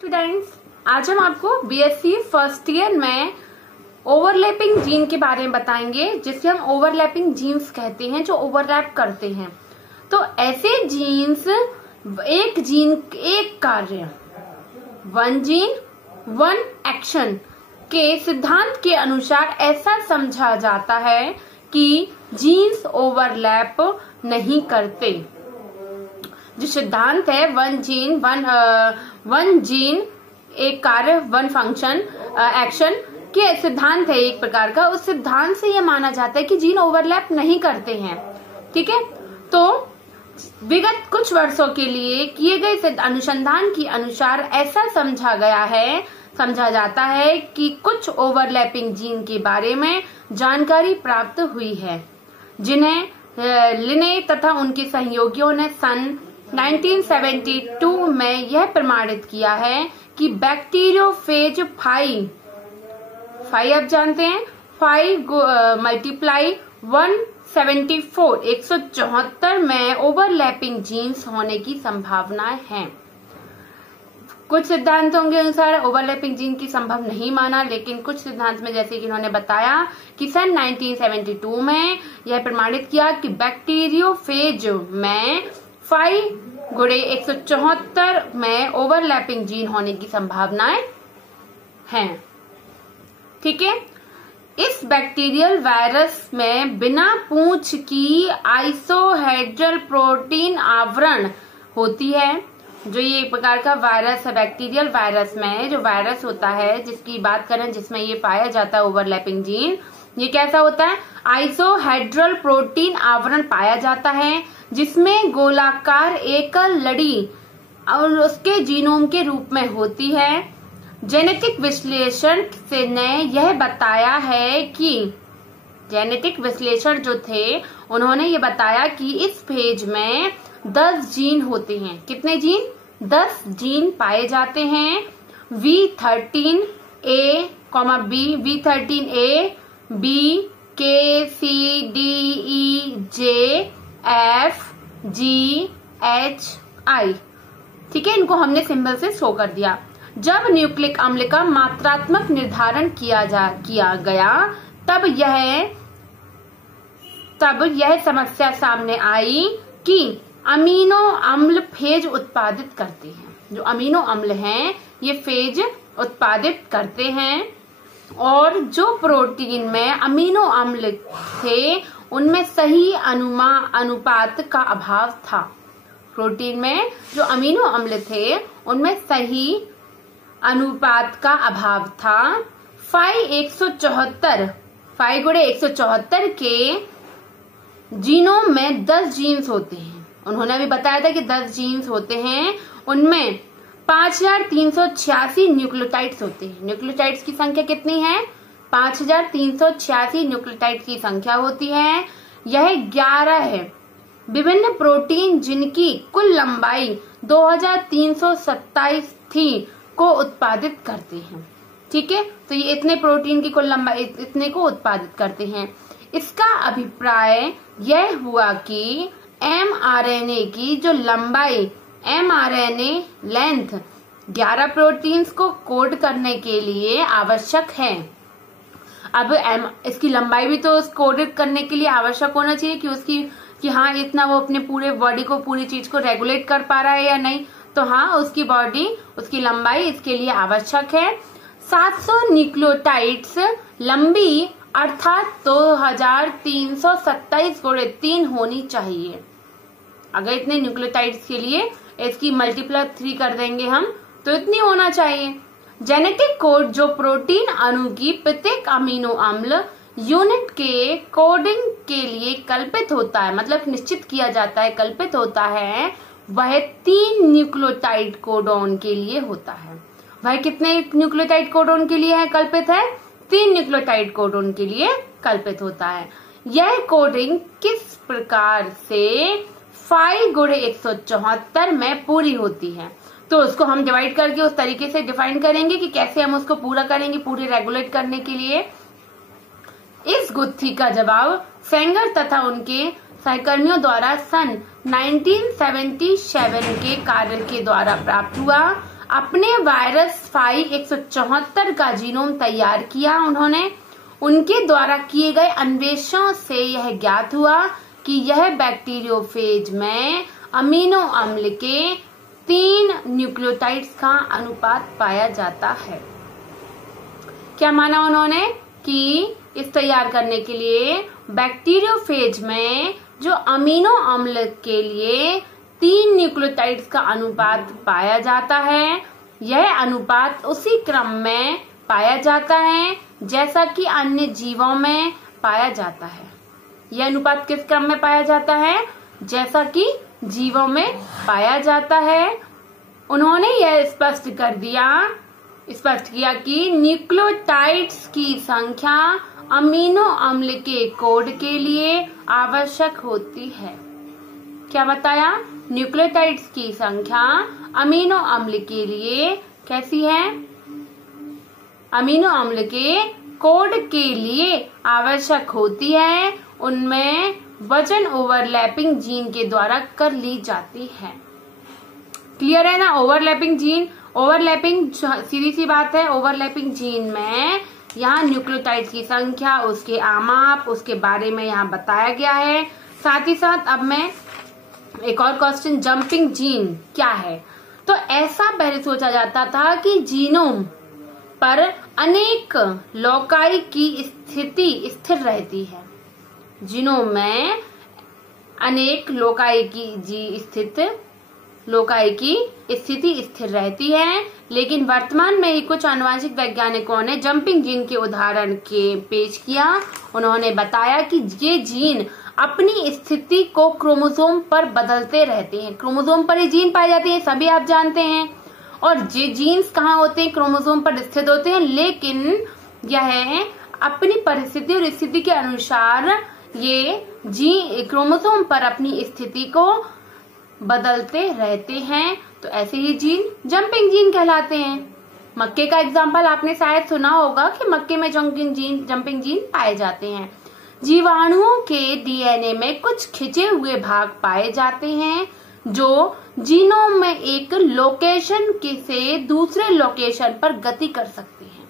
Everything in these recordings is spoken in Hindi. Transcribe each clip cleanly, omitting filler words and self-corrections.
स्टूडेंट्स, आज हम आपको बीएससी फर्स्ट ईयर में ओवरलैपिंग जीन के बारे में बताएंगे, जिसे हम ओवरलैपिंग जीन्स कहते हैं, जो ओवरलैप करते हैं। तो ऐसे जीन्स, एक जीन एक कार्य, वन जीन वन एक्शन के सिद्धांत के अनुसार ऐसा समझा जाता है कि जीन्स ओवरलैप नहीं करते। जो सिद्धांत है वन जीन एक कार्य वन फंक्शन एक्शन के सिद्धांत है एक प्रकार का। उस सिद्धांत से यह माना जाता है कि जीन ओवरलैप नहीं करते हैं। ठीक है, तो विगत कुछ वर्षों के लिए किए गए अनुसंधान के अनुसार ऐसा समझा जाता है कि कुछ ओवरलैपिंग जीन के बारे में जानकारी प्राप्त हुई है, जिन्हें लिने तथा उनके सहयोगियों ने सन 1972 में यह प्रमाणित किया है कि बैक्टीरियोफेज 5 आप जानते हैं 5 मल्टीप्लाई 174 174 में ओवरलैपिंग जीन्स होने की संभावना है। कुछ सिद्धांतों के अनुसार ओवरलैपिंग जीन की संभव नहीं माना, लेकिन कुछ सिद्धांत में जैसे कि इन्होंने बताया कि सन 1972 में यह प्रमाणित किया कि बैक्टीरियोफेज में 5 गुणे 174 में ओवरलैपिंग जीन होने की संभावनाएं हैं। ठीक है, इस बैक्टीरियल वायरस में बिना पूंछ की आइसोहेड्रल प्रोटीन आवरण होती है। जो ये एक प्रकार का वायरस है, बैक्टीरियल वायरस में जो वायरस होता है जिसकी बात करें, जिसमें ये पाया जाता है ओवरलैपिंग जीन, ये कैसा होता है? आइसोहेड्रल प्रोटीन आवरण पाया जाता है, जिसमें गोलाकार एकल लड़ी और उसके जीनोम के रूप में होती है। जेनेटिक विश्लेषण से ने यह बताया है कि जेनेटिक विश्लेषण जो थे उन्होंने ये बताया कि इस फेज में 10 जीन होते हैं। कितने जीन? 10 जीन पाए जाते हैं। V13A, B, V13A, B, K, C, D, E, J, F, G, H, I। ठीक है, इनको हमने सिंबल से शो कर दिया। जब न्यूक्लिक अम्ल का मात्रात्मक निर्धारण किया गया तब यह समस्या सामने आई कि अमीनो अम्ल फेज उत्पादित करते हैं। जो अमीनो अम्ल हैं ये फेज उत्पादित करते हैं, और जो प्रोटीन में अमीनो अम्ल थे उनमें सही अनुपात का अभाव था। प्रोटीन में जो अमीनो अम्ल थे उनमें सही अनुपात का अभाव था। 5 गुणे 174 के जीनोम में 10 जीन्स होते हैं। उन्होंने भी बताया था कि 10 जीन्स होते हैं, उनमें 5386 न्यूक्लियोटाइड्स होते हैं। न्यूक्लियोटाइड्स की संख्या कितनी है? 5386 न्यूक्लियोटाइड्स की संख्या होती है। यह 11 है विभिन्न प्रोटीन जिनकी कुल लंबाई 2327 थी को उत्पादित करते हैं। ठीक है, तो ये इतने प्रोटीन की कुल लंबाई इतने को उत्पादित करते हैं। इसका अभिप्राय यह हुआ कि mRNA की जो लंबाई, mRNA लेंथ 11 प्रोटीन्स को कोड करने के लिए आवश्यक है। अब इसकी लंबाई भी तो कोडेड करने के लिए आवश्यक होना चाहिए कि हाँ इतना वो अपने पूरे बॉडी को, पूरी चीज को रेगुलेट कर पा रहा है या नहीं। तो हाँ, उसकी बॉडी, उसकी लंबाई इसके लिए आवश्यक है। 700 न्यूक्लियोटाइड्स लंबी अर्थात 2327 गुणे 3 होनी चाहिए। अगर इतने न्यूक्लियोटाइड्स के लिए इसकी मल्टीप्लाई 3 कर देंगे हम, तो इतनी होना चाहिए। जेनेटिक कोड जो प्रोटीन अणु की प्रत्येक अमीनो अम्ल यूनिट के कोडिंग के लिए कल्पित होता है, मतलब निश्चित किया जाता है, कल्पित होता है, वह 3 न्यूक्लियोटाइड कोडोन के लिए होता है। वह कितने न्यूक्लियोटाइड कोडोन के लिए है कल्पित है? 3 न्यूक्लियोटाइड कोडोन के लिए कल्पित होता है। यह कोडिंग किस प्रकार से 5 गुणे 174 में पूरी होती है? तो उसको हम डिवाइड करके उस तरीके से डिफाइन करेंगे कि कैसे हम उसको पूरा करेंगे, पूरी रेगुलेट करने के लिए। इस गुत्थी का जवाब सेंगर तथा उनके सहकर्मियों द्वारा सन 1977 के कार्य के द्वारा प्राप्त हुआ। अपने वायरस 174 का जीनोम तैयार किया उन्होंने। उनके द्वारा किए गए अन्वेषणों से यह ज्ञात हुआ कि यह बैक्टीरियोफेज में अमीनो अम्ल के 3 न्यूक्लियोटाइड्स का अनुपात पाया जाता है। क्या माना उन्होंने कि इस तैयार करने के लिए बैक्टीरियोफेज में जो अमीनो अम्ल के लिए 3 न्यूक्लियोटाइड्स का अनुपात पाया जाता है, यह अनुपात उसी क्रम में पाया जाता है जैसा कि अन्य जीवों में पाया जाता है। यह अनुपात किस क्रम में पाया जाता है? जैसा कि जीवों में पाया जाता है। उन्होंने यह स्पष्ट किया कि न्यूक्लियोटाइड्स की संख्या अमीनो अम्ल के कोड के लिए आवश्यक होती है। क्या बताया? न्यूक्लियोटाइड्स की संख्या अमीनो अम्ल के लिए कैसी है? अमीनो अम्ल के कोड के लिए आवश्यक होती है। उनमें वजन ओवरलैपिंग जीन के द्वारा कर ली जाती है। क्लियर है ना? ओवरलैपिंग सीधी सी बात है। ओवरलैपिंग जीन में यहाँ न्यूक्लियोटाइड्स की संख्या, उसके आमाप, उसके बारे में यहाँ बताया गया है। साथ ही साथ अब मैं एक और क्वेश्चन, जंपिंग जीन क्या है? तो ऐसा पहले सोचा जाता था कि जीनोम पर अनेक लोकाई की स्थिति स्थिर रहती है। जीनोम में अनेक लोकाई की स्थिति स्थिर रहती है, लेकिन वर्तमान में ही कुछ आनुवंशिक वैज्ञानिकों ने जंपिंग जीन के उदाहरण के पेश किया। उन्होंने बताया कि ये जीन अपनी स्थिति को क्रोमोसोम पर बदलते रहते हैं। क्रोमोसोम पर ये जीन पाए जाते हैं, सभी आप जानते हैं। और ये जीन्स कहाँ होते हैं? क्रोमोसोम पर स्थित होते हैं, लेकिन यह अपनी परिस्थिति और स्थिति के अनुसार ये क्रोमोसोम पर अपनी स्थिति को बदलते रहते हैं। तो ऐसे ही जीन जंपिंग जीन कहलाते हैं। मक्के का एग्जाम्पल आपने शायद सुना होगा कि मक्के में जंपिंग जीन पाए जाते हैं। जीवाणुओं के डीएनए में कुछ खिंचे हुए भाग पाए जाते हैं जो जीनोम में एक लोकेशन से दूसरे लोकेशन पर गति कर सकते हैं।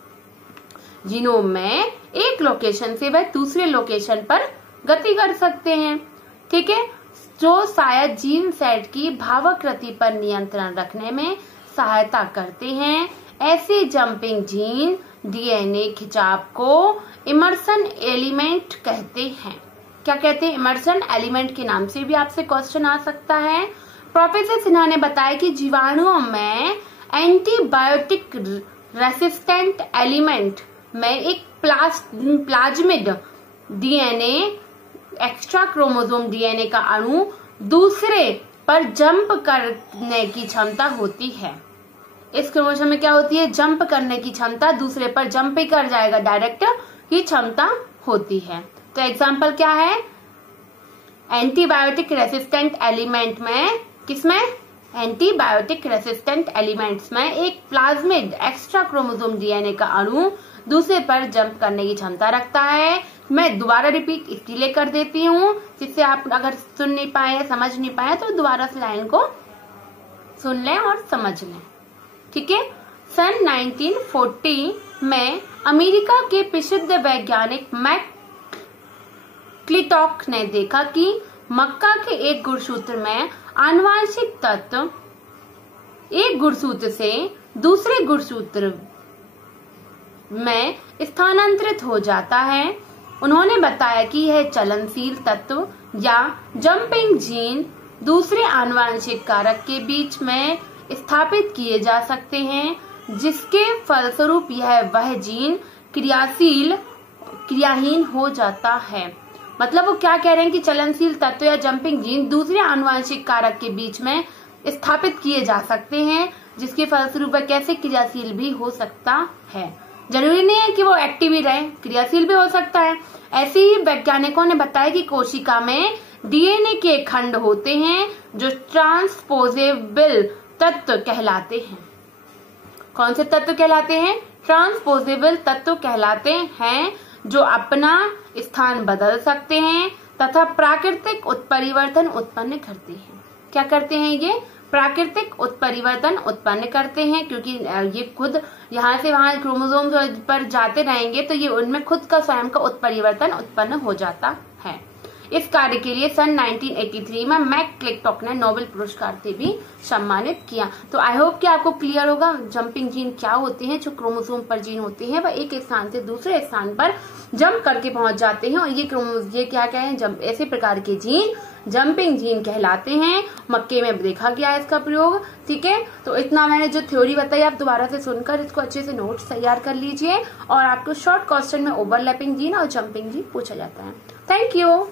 जीनोम में एक लोकेशन से वह दूसरे लोकेशन पर गति कर सकते हैं। ठीक है, जो शायद जीन सेट की भावाकृति पर नियंत्रण रखने में सहायता करते हैं। ऐसे जंपिंग जीन डीएनए खिंचाव को इमर्सन एलिमेंट कहते हैं। क्या कहते हैं? इमर्सन एलिमेंट के नाम से भी आपसे क्वेश्चन आ सकता है। प्रोफेसर सिन्हा ने बताया कि जीवाणुओं में एंटीबायोटिक रेसिस्टेंट एलिमेंट में एक plasmid DNA extra chromosome DNA का अणु दूसरे पर जंप करने की क्षमता होती है। इस क्रोमोसोम में क्या होती है? जंप करने की क्षमता, दूसरे पर जंप ही कर जाएगा डायरेक्ट की क्षमता होती है। तो एग्जाम्पल क्या है? एंटीबायोटिक रेसिस्टेंट एलिमेंट में, किसमें? एंटीबायोटिक रेसिस्टेंट एलिमेंट्स में एक प्लाज्मिड एक्स्ट्रा क्रोमोसोम डीएनए का अणु दूसरे पर जंप करने की क्षमता रखता है। मैं दोबारा रिपीट इसलिए कर देती हूँ जिससे आप अगर सुन नहीं पाए, समझ नहीं पाए तो दोबारा से लाइन को सुन लें और समझ लें। ठीक है। सन 1940 में अमेरिका के प्रसिद्ध वैज्ञानिक मैकक्लिंटॉक ने देखा कि मक्का के एक गुणसूत्र में आनुवंशिक तत्व एक गुणसूत्र से दूसरे गुणसूत्र में स्थानांतरित हो जाता है। उन्होंने बताया कि यह चलनशील तत्व या जंपिंग जीन दूसरे आनुवंशिक कारक के बीच में स्थापित किए जा सकते हैं, जिसके फलस्वरूप वह जीन क्रियाहीन हो जाता है। मतलब वो क्या कह रहे हैं कि चलनशील तत्व या जंपिंग जीन दूसरे आनुवंशिक कारक के बीच में स्थापित किए जा सकते हैं, जिसके फलस्वरूप वह कैसे क्रियाशील भी हो सकता है। जरूरी नहीं है कि वो एक्टिव ही रहे, क्रियाशील भी हो सकता है। ऐसे ही वैज्ञानिकों ने बताया कि कोशिका में डीएनए के खंड होते हैं जो ट्रांसपोजेबल तत्व कहलाते हैं। कौन से तत्व कहलाते हैं? ट्रांसपोजेबल तत्व कहलाते हैं, जो अपना स्थान बदल सकते हैं तथा प्राकृतिक उत्परिवर्तन उत्पन्न करते हैं। क्या करते हैं? ये प्राकृतिक उत्परिवर्तन उत्पन्न करते हैं, क्योंकि ये खुद यहाँ से वहां क्रोमोसोम पर जाते रहेंगे तो ये उनमें खुद का स्वयं का उत्परिवर्तन उत्पन्न हो जाता है। इस कार्य के लिए सन 1983 में मैकक्लिंटॉक ने नोबेल पुरस्कार से भी सम्मानित किया। तो आई होप कि आपको क्लियर होगा जंपिंग जीन क्या होते हैं। जो क्रोमोसोम पर जीन होते हैं वह एक स्थान से दूसरे स्थान पर जंप करके पहुंच जाते हैं और ये क्या है, ऐसे प्रकार के जीन जंपिंग जीन कहलाते हैं। मक्के में देखा गया है इसका प्रयोग। ठीक है, तो इतना मैंने जो थ्योरी बताई आप दोबारा से सुनकर इसको अच्छे से नोट्स तैयार कर लीजिए और आपको शॉर्ट क्वेश्चन में ओवरलैपिंग जीन और जंपिंग जीन पूछा जाता है। Thank you.